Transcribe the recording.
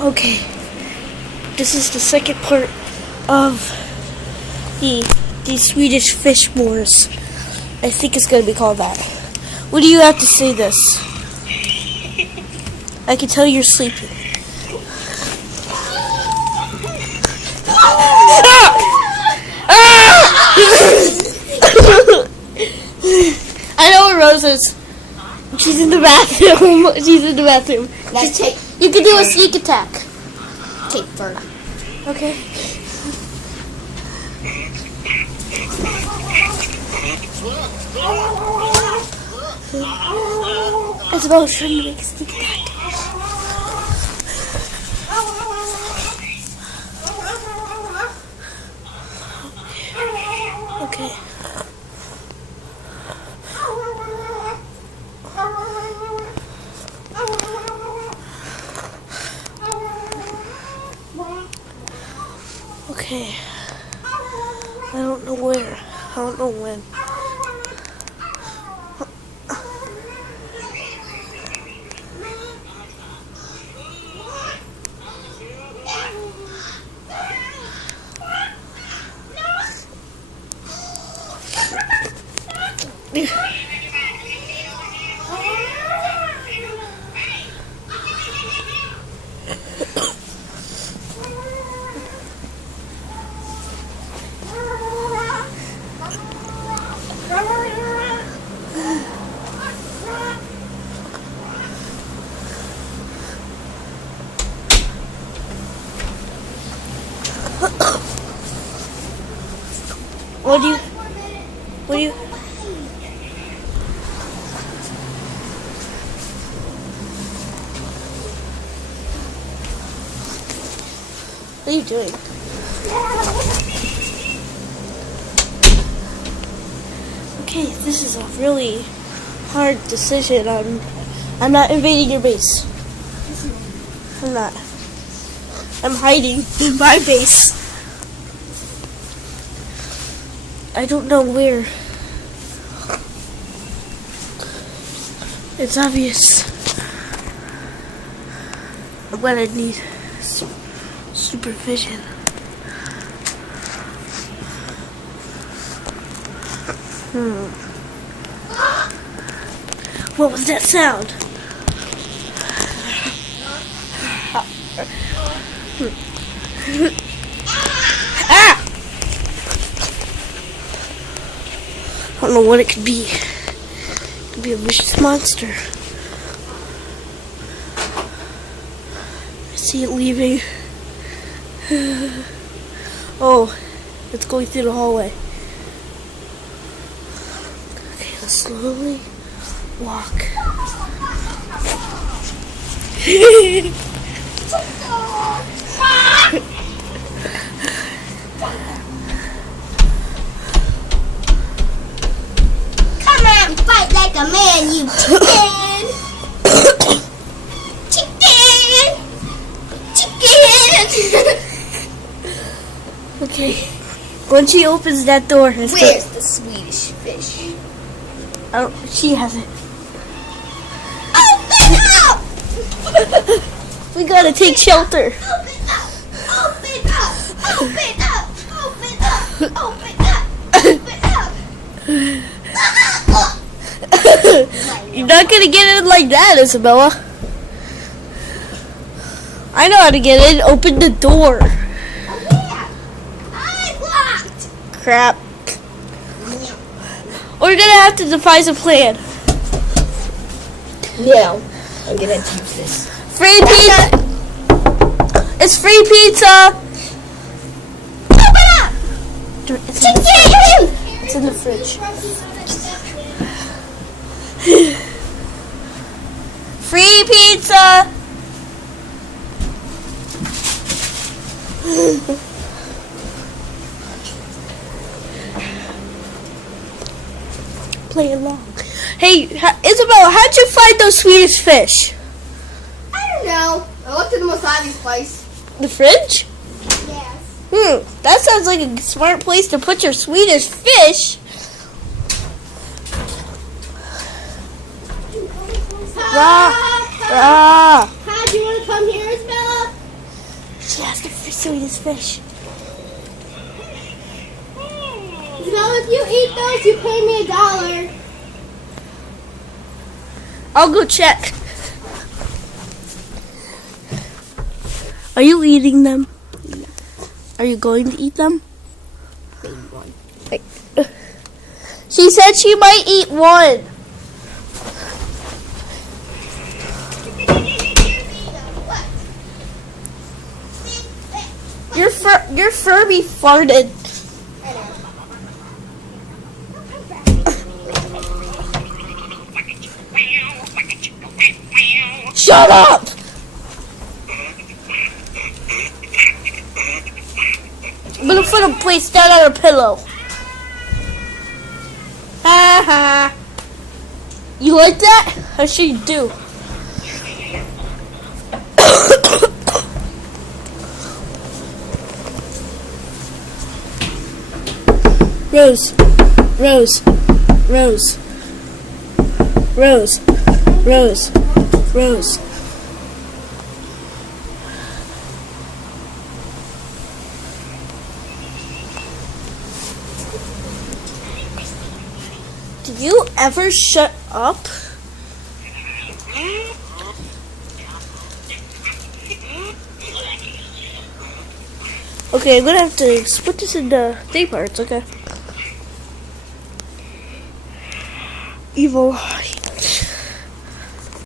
Okay, this is the second part of the Swedish fish wars. I think it's going to be called that. What do you have to say this? I can tell you're sleeping. I know where Rose is. She's in the bathroom. She's in the bathroom. You can do a sneak attack. Take Ferna. Okay. Isabel was trying to make a sneak attack. Okay. Okay. I don't know where. I don't know when. What are you doing? Okay, this is a really hard decision. I'm not invading your base. I'm not. I'm hiding in my base. I don't know where. It's obvious. I'm gonna need supervision. What was that sound? Ah! I don't know what it could be. It could be a vicious monster. I see it leaving. Oh, it's going through the hallway. Okay, let's slowly walk. Come on, fight like a man, you chicken! Chicken! Okay, once she opens that door, where's the Swedish fish? Oh, she has it. Open up! We gotta take shelter. Open up! Open up! Open up! Open up! Open up! Open up! You're not gonna get in like that, Isabella. I know how to get in. Open the door. Crap. We're gonna have to devise a plan. Yeah, I'm gonna use this. Free pizza! It's free pizza! Open up! It's in the fridge. Free pizza! Play along. Hey, Isabella, how'd you find those Swedish fish? I don't know. I looked in the most obvious place. The fridge? Yes. That sounds like a smart place to put your Swedish fish. Rah, rah. Hi, do you want to come here, Isabella? She has the sweetest fish. Well, if you eat those, you pay me $1. I'll go check. Are you eating them? No. Are you going to eat them? Maybe one. She said she might eat one. Your Furby farted. Shut up! I'm gonna put a place down on a pillow. Ha ha. You like that? How should you do? Rose, Rose, Rose, Rose, Rose, Rose. Did you ever shut up? Okay, I'm gonna have to split this into 3 parts, okay? Evil